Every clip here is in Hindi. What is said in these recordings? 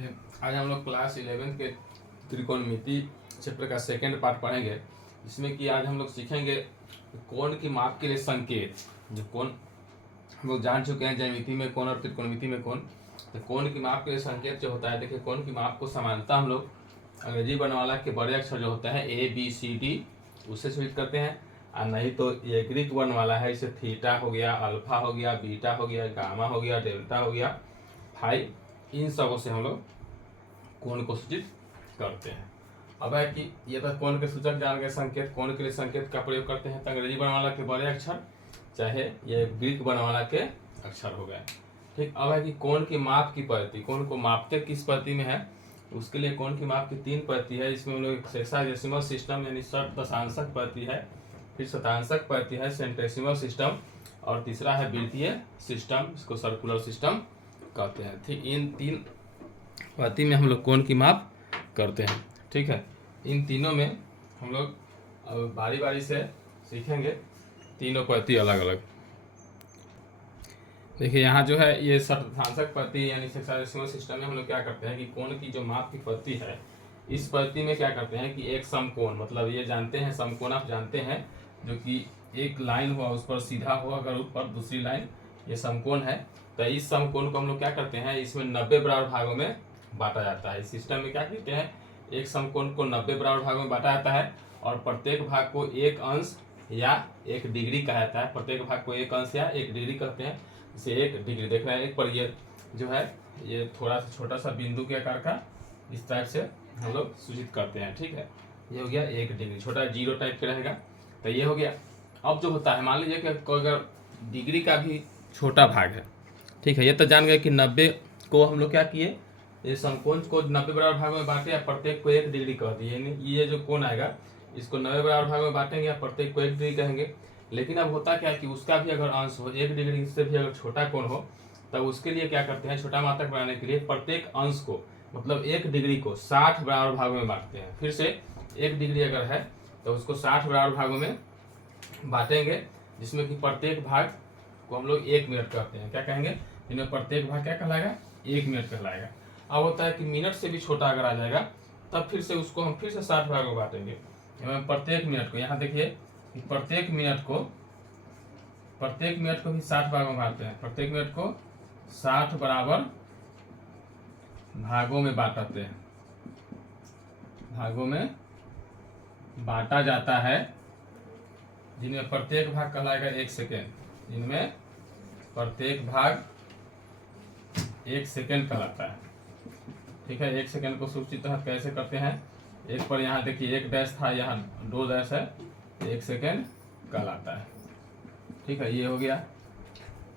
आज हम लोग क्लास 11 के त्रिकोणमिति चैप्टर का सेकेंड पार्ट पढ़ेंगे, जिसमें कि आज हम लोग सीखेंगे कोण की माप के लिए संकेत। जो कोण हम लोग जान चुके हैं, ज्यामिति में कोण और त्रिकोणमिति में कोण। तो कोण की माप के लिए संकेत जो होता है, देखिए कोण की माप को सामान्यतः हम लोग अंग्रेजी वर्णमाला के बड़े अक्षर जो होता है ABCD उससे सूचित करते हैं, और नहीं तो ये ग्रीक वर्णमाला है, इसे थीटा हो गया, अल्फा हो गया, बीटा हो गया, गामा हो गया, डेल्टा हो गया, फाई, इन सबों से हम लोग कोण को सूचित करते हैं। अब है कि ये तो कोण के सूचक जान गए संकेत। कोण के लिए संकेत का प्रयोग करते हैं तो अंग्रेजी वर्णमाला के बड़े अक्षर, चाहे ये ग्रीक वर्णमाला के अक्षर हो गए। ठीक, अब है कि कोण की माप की पद्धति, कोण को मापते किस पद्धति में है, उसके लिए कोण की माप की 3 पद्धति है। इसमें हम लोग सेक्साडेसिमल सिस्टम यानी शत दशांशक पद्धति है, फिर शतांशक पद्धति है सेंटेसिमल सिस्टम, और तीसरा है वृत्तीय सिस्टम, इसको सर्कुलर सिस्टम कहते हैं। ठीक, इन 3 पद्धति में हम लोग कोण की माप करते हैं। ठीक है, इन तीनों में हम लोग अब बारी बारी से सीखेंगे, तीनों पद्धति अलग अलग। देखिए यहाँ जो है ये शतांशक पद्धति यानी सेक्साडेसिमल सिस्टम में हम लोग क्या करते हैं कि कोण की जो माप की पद्धति है, इस पद्धति में क्या करते हैं कि एक समकोण, मतलब ये जानते हैं समकोण आप जानते हैं, जो कि एक लाइन हुआ उस पर सीधा हुआ, अगर ऊपर दूसरी लाइन, ये समकोण है। तो इस समकोण को हम लोग क्या करते हैं, इसमें 90 बराबर भागों में बांटा जाता है। इस सिस्टम में क्या कहते हैं, एक समकोण को 90 बराबर भागों में बांटा जाता है, और प्रत्येक भाग को 1 अंश या 1 डिग्री कहा जाता है। प्रत्येक भाग को 1 अंश या 1 डिग्री कहते हैं। इसे 1 डिग्री देख रहे हैं, एक पर ये जो है ये थोड़ा सा छोटा सा बिंदु के आकार का, इस टाइप से हम लोग सूचित करते हैं। ठीक है, ये हो गया 1 डिग्री, छोटा 0 टाइप के रहेगा, तो ये हो गया। अब जो होता है, मान लीजिए कि अगर डिग्री का भी छोटा भाग है, ठीक है, ये तो जान गए कि 90 को हम लोग क्या किए, ये समकोण को 90 बराबर भागों में बांटे, या प्रत्येक को 1 डिग्री कह दिए। ये जो कोण आएगा इसको 90 बराबर भागों में बांटेंगे या प्रत्येक को 1 डिग्री कहेंगे। लेकिन अब होता क्या है कि उसका भी अगर अंश हो, 1 डिग्री से भी अगर छोटा कोण हो, तब उसके लिए क्या करते हैं, छोटा मात्रक बनाने के लिए प्रत्येक अंश को, मतलब 1 डिग्री को 60 बराबर भागों में बांटते हैं। फिर से 1 डिग्री अगर है तो उसको 60 बराबर भागों में बांटेंगे, जिसमें कि प्रत्येक भाग को हम लोग 1 मिनट कहते हैं। क्या कहेंगे, इनमें प्रत्येक भाग क्या कहलाएगा, 1 मिनट कहलाएगा। अब होता है कि मिनट से भी छोटा अगर आ जाएगा, तब फिर से उसको हम फिर से 60 भागों में बांटेंगे। प्रत्येक मिनट को, यहाँ देखिए कि प्रत्येक मिनट को भी 60 भागों में बांटते हैं। प्रत्येक मिनट को 60 बराबर भागों में बांटते हैं, भागों में बांटा जाता है, जिनमें प्रत्येक भाग कहलाएगा 1 सेकेंड। जिनमें प्रत्येक भाग 1 सेकेंड कहलाता है। ठीक है, 1 सेकेंड को सूचित कैसे करते हैं, एक पर यहाँ देखिए 1 डैश था, यहाँ 2 डैश है, 1 सेकेंड कहलाता है। ठीक है, ये हो गया।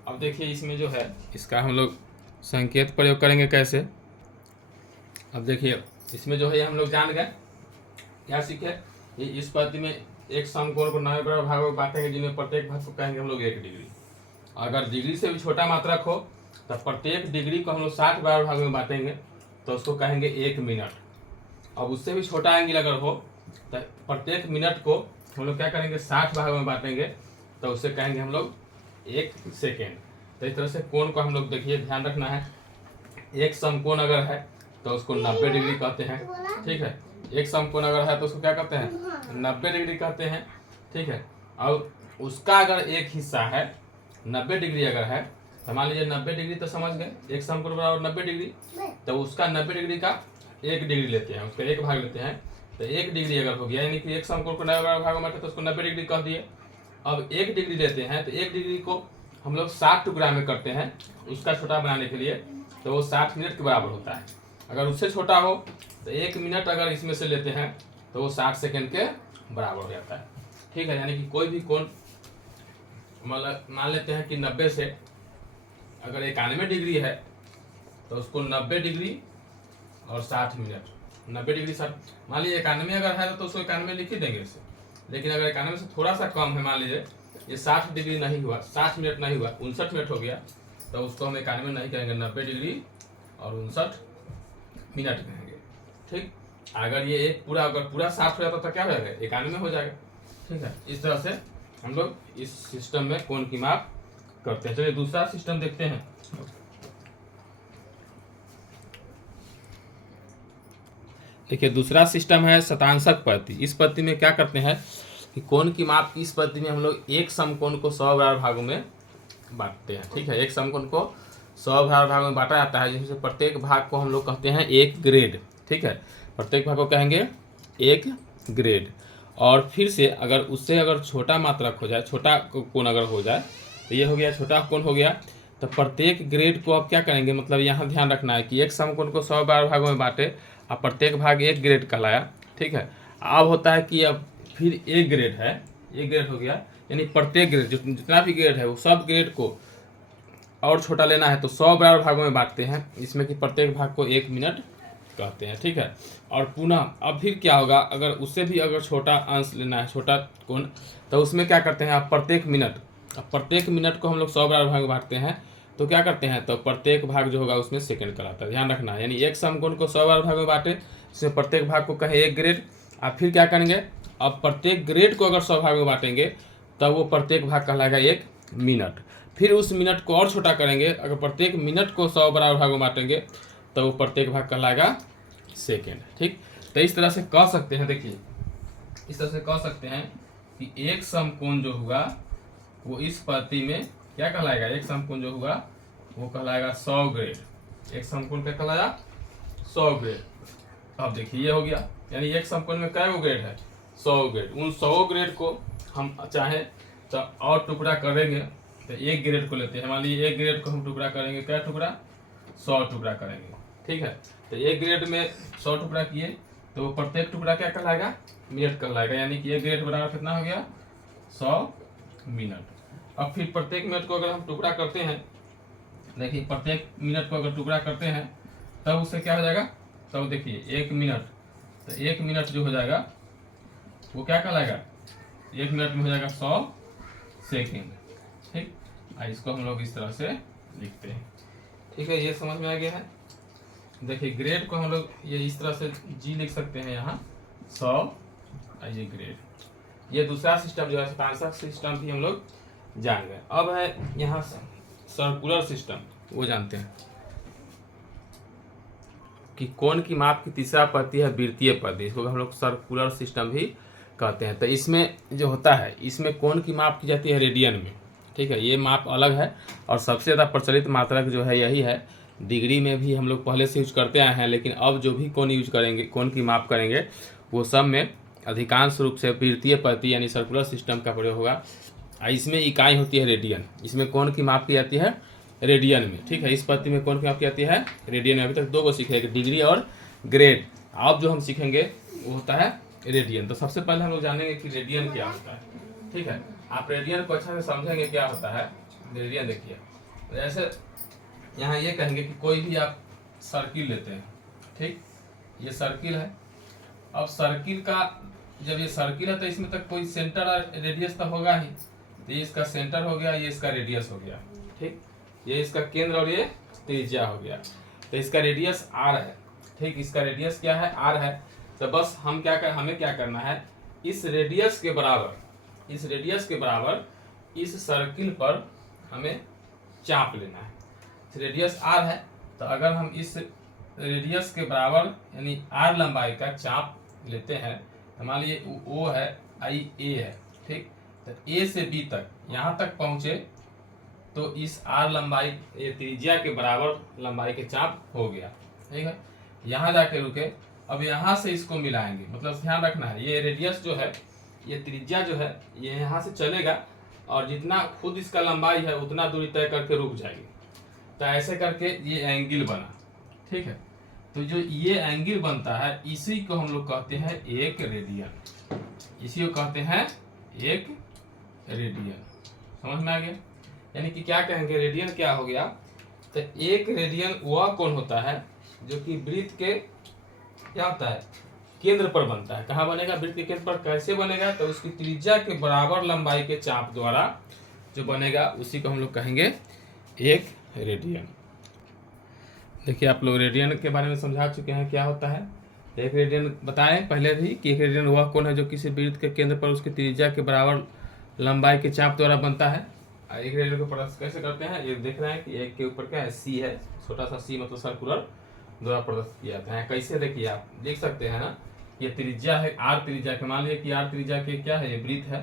अब देखिए इसमें जो है, इसका हम लोग संकेत प्रयोग करेंगे कैसे। अब देखिए इसमें जो है हम लोग जान गए, क्या सीखे, इस पद्धति में एक समकोण को 90 बराबर भागों में बांटेंगे, जिनमें प्रत्येक भाग को कहेंगे हम लोग 1 डिग्री। अगर डिग्री से भी छोटा मात्रक हो तो प्रत्येक डिग्री को हम लोग 60 बराबर भागों में बांटेंगे, तो उसको कहेंगे 1 मिनट। अब उससे भी छोटा एंगल अगर हो तो प्रत्येक मिनट को हम लोग क्या करेंगे, 60 भागों में बांटेंगे, तो उससे कहेंगे हम लोग 1 सेकेंड। तो इस तरह से कोण को हम लोग देखिए ध्यान रखना है, एक समकोण अगर है तो उसको 90 डिग्री कहते हैं। ठीक है, एक समकोण अगर है तो उसको क्या कहते हैं, 90 डिग्री कहते हैं। ठीक है, और उसका अगर एक हिस्सा है 90 डिग्री अगर है, तो मान लीजिए 90 डिग्री तो समझ गए, एक समकोण बराबर 90 डिग्री, तो उसका 90 डिग्री का 1 डिग्री लेते हैं, उसका 1 भाग लेते हैं, तो 1 डिग्री अगर हो गया, यानी कि एक समकोण को 90 बराबर भागों में बांटे तो उसको 90 डिग्री कह दिए। अब 1 डिग्री लेते हैं, तो 1 डिग्री को हम लोग 60 टुकड़ा में करते हैं उसका छोटा बनाने के लिए, तो वो 60 मिनट के बराबर होता है। अगर उससे छोटा हो तो 1 मिनट अगर इसमें से लेते हैं तो वो 60 सेकेंड के बराबर हो जाता है। ठीक है, यानी कि कोई भी कोण मतलब मान लेते हैं कि 90 से अगर 91 डिग्री है तो उसको 90 डिग्री और 60 मिनट, 90 डिग्री 60, मान लीजिए 91 अगर है तो उसको 91 लिख ही देंगे इसे। लेकिन अगर 91 से थोड़ा सा कम है, मान लीजिए ये 60 डिग्री नहीं हुआ, 60 मिनट नहीं हुआ, 59 मिनट हो गया, तो उसको हम 91 नहीं कहेंगे, 90 डिग्री और 59 मिनट कहेंगे। ठीक, अगर ये एक पूरा अगर पूरा 60 हो जाता तो क्या हो जाएगा, 91 हो जाएगा। ठीक है, इस तरह से हम लोग इस सिस्टम में कोण की माप करते हैं। चलिए दूसरा सिस्टम देखते हैं। देखिए दूसरा सिस्टम है शतांशक पद्धति। इस पद्धति में क्या करते हैं कि कोण की माप की इस पद्धति में हम लोग एक समकोण को 100 बराबर भागों में बांटते हैं। ठीक है, एक समकोण को 100 बराबर भागों में बांटा जाता है, जिसमें से प्रत्येक भाग को हम लोग कहते हैं एक ग्रेड। ठीक है, प्रत्येक भाग को कहेंगे एक ग्रेड। और फिर से अगर उससे अगर छोटा मात्रक हो जाए, छोटा कोण अगर हो जाए, तो ये हो गया छोटा कोण हो गया, तो प्रत्येक ग्रेड को अब क्या करेंगे, मतलब यहाँ ध्यान रखना है कि एक समकोण को 100 बराबर भागों में बांटे और प्रत्येक भाग एक ग्रेड कहलाया। ठीक है, अब होता है कि अब फिर एक ग्रेड है, एक ग्रेड हो गया, यानी प्रत्येक ग्रेड जितना भी ग्रेड है वो सब ग्रेड को और छोटा लेना है तो 100 बराबर भागों में बांटते हैं, इसमें कि प्रत्येक भाग को 1 मिनट कहते हैं। ठीक है, और पुनः अब फिर क्या होगा, अगर उससे भी अगर छोटा अंश लेना है, छोटा कोण, तो उसमें क्या करते हैं आप प्रत्येक मिनट को हम लोग 100 बराबर भाग में बांटते हैं, तो क्या करते हैं, तो प्रत्येक भाग जो होगा उसमें सेकंड कहलाता है, ध्यान रखना है। यानी एक समकोण को 100 बराबर भाग में बांटे, इसमें प्रत्येक भाग को कहें एक ग्रेड। आप फिर क्या करेंगे, अब प्रत्येक ग्रेड को अगर 100 भाग में बांटेंगे तब वो प्रत्येक भाग कहलाएगा 1 मिनट। फिर उस मिनट को और छोटा करेंगे, अगर प्रत्येक मिनट को 100 बराबर भाग में बांटेंगे तो वो प्रत्येक भाग कहलाएगा सेकेंड। ठीक, तो इस तरह से कह सकते हैं, देखिए इस तरह से कह सकते हैं कि एक समकोण जो होगा वो इस पद्धति में क्या कहलाएगा, एक समकोण जो होगा वो कहलाएगा 100 ग्रेड। एक समकोण क्या कहलाया, 100 ग्रेड। अब देखिए ये हो गया, यानी एक समकोण में क्या ग्रेड है, 100 ग्रेड। उन 100 ग्रेड को हम चाहे तो और टुकड़ा करेंगे तो एक ग्रेड को लेते हैं, मान लीजिए एक ग्रेड को हम टुकड़ा करेंगे, क्या टुकड़ा, 100 टुकड़ा करेंगे। ठीक है, तो एक ग्रेड में 100 टुकड़ा किए तो प्रत्येक टुकड़ा क्या कहलाएगा, मिनट कहलाएगा, यानी कि एक ग्रेड बराबर कितना हो गया, 100 मिनट। अब फिर प्रत्येक मिनट को अगर हम टुकड़ा करते हैं, देखिए प्रत्येक मिनट को अगर टुकड़ा करते हैं तब उससे क्या हो जाएगा, तब देखिए 1 मिनट, तो 1 मिनट जो हो जाएगा वो क्या कहलाएगा, 1 मिनट में हो जाएगा 100 सेकेंड। ठीक, इसको हम लोग इस तरह से लिखते हैं। ठीक है, ये समझ में आ गया है। देखिए ग्रेड को हम लोग ये इस तरह से जी लिख सकते हैं, यहाँ 100 ये ग्रेड। ये दूसरा सिस्टम जो है शतांशक सिस्टम भी हम लोग जान गए। अब है यहाँ सर्कुलर सिस्टम, वो जानते हैं कि कोण की माप की तीसरा पद्धति है वृत्तीय पद्धति, इसको हम लोग सर्कुलर सिस्टम भी कहते हैं। तो इसमें जो होता है, इसमें कोण की माप की जाती है रेडियन में। ठीक है, ये माप अलग है और सबसे ज़्यादा प्रचलित मात्रक जो है यही है। डिग्री में भी हम लोग पहले से यूज करते आए हैं, लेकिन अब जो भी कोण यूज करेंगे, कोण की माप करेंगे, वो सब में अधिकांश रूप से वृत्तीय पद्धति यानी सर्कुलर सिस्टम का प्रयोग होगा। इसमें इकाई होती है रेडियन, इसमें कोण की माप की जाती है रेडियन में। ठीक है, इस पद्धति में कोण की माप की जाती है रेडियन में। अभी तक 2 को सीखे, डिग्री और ग्रेड। अब जो हम सीखेंगे वो होता है रेडियन। तो सबसे पहले हम लोग जानेंगे कि रेडियन क्या होता है। ठीक है, आप रेडियन को अच्छा से समझेंगे क्या होता है रेडियन। देखिए जैसे यहाँ ये कहेंगे कि कोई भी आप सर्किल लेते हैं, ठीक, ये सर्किल है। अब सर्किल का जब ये सर्किल है तो इसमें तक कोई सेंटर और रेडियस तो होगा ही, तो ये इसका सेंटर हो गया, ये इसका रेडियस हो गया। ठीक, ये इसका केंद्र और ये त्रिज्या हो गया, तो इसका रेडियस r है। ठीक, इसका रेडियस क्या है, r है। तो बस हमें क्या करना है, इस रेडियस के बराबर इस सर्किल पर हमें चाप लेना है। रेडियस r है, तो अगर हम इस रेडियस के बराबर यानी r लंबाई का चाप लेते हैं, तो मान लीजिए O है, I A है। ठीक, तो A से B तक यहाँ तक पहुँचे तो इस r लंबाई ये त्रिज्या के बराबर लंबाई के चाप हो गया। ठीक है, यहाँ जाके रुके। अब यहाँ से इसको मिलाएंगे, मतलब ध्यान रखना है, ये रेडियस जो है, ये त्रिज्या जो है, ये यहाँ से चलेगा और जितना खुद इसका लंबाई है उतना दूरी तय करके रुक जाएगी। तो ऐसे करके ये एंगल बना। ठीक है, तो जो ये एंगल बनता है इसी को हम लोग कहते हैं एक रेडियन। इसी को कहते हैं एक रेडियन। समझ में आ गया? यानी कि क्या कहेंगे, रेडियन क्या हो गया, तो एक रेडियन वह कोण होता है जो कि वृत्त के क्या होता है, केंद्र पर बनता है। कहाँ बनेगा, वृत्त के केंद्र पर। कैसे बनेगा, तो उसकी त्रिज्या के बराबर लंबाई के चाप द्वारा जो बनेगा उसी को हम लोग कहेंगे एक रेडियन। देखिए आप लोग रेडियन के बारे में समझा चुके हैं क्या होता है। एक रेडियन बताएं पहले भी कि एक रेडियन वह कोण है जो किसी वृत्त के केंद्र पर उसकी त्रिज्या के बराबर लंबाई के चाप द्वारा बनता है। एक रेडियन को प्रदर्शित कैसे करते हैं, ये देख रहे हैं कि एक के ऊपर क्या है, सी है, छोटा सा सी मतलब सर्कुलर, द्वारा प्रदर्शित किया जाता है। कैसे देखिए आप देख सकते हैं ना, ये त्रिज्या है आर त्रिज्या के, मान लीजिए कि आर त्रिज्या के क्या है, ये वृत्त है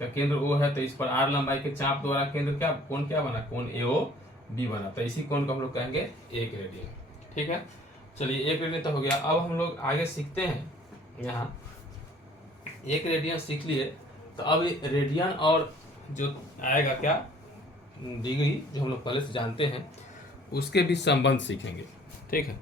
का केंद्र ओ है, तो इस पर आर लंबाई के चाप द्वारा केंद्र क्या कोण क्या बना, कोण एओ बी बना, तो इसी कोण को हम लोग कहेंगे 1 रेडियन। ठीक है, चलिए 1 रेडियन तो हो गया। अब हम लोग आगे सीखते हैं, यहाँ 1 रेडियन सीख लिए, तो अब रेडियन और जो आएगा क्या डिग्री, जो हम लोग पहले से जानते हैं, उसके बीच संबंध सीखेंगे। ठीक है।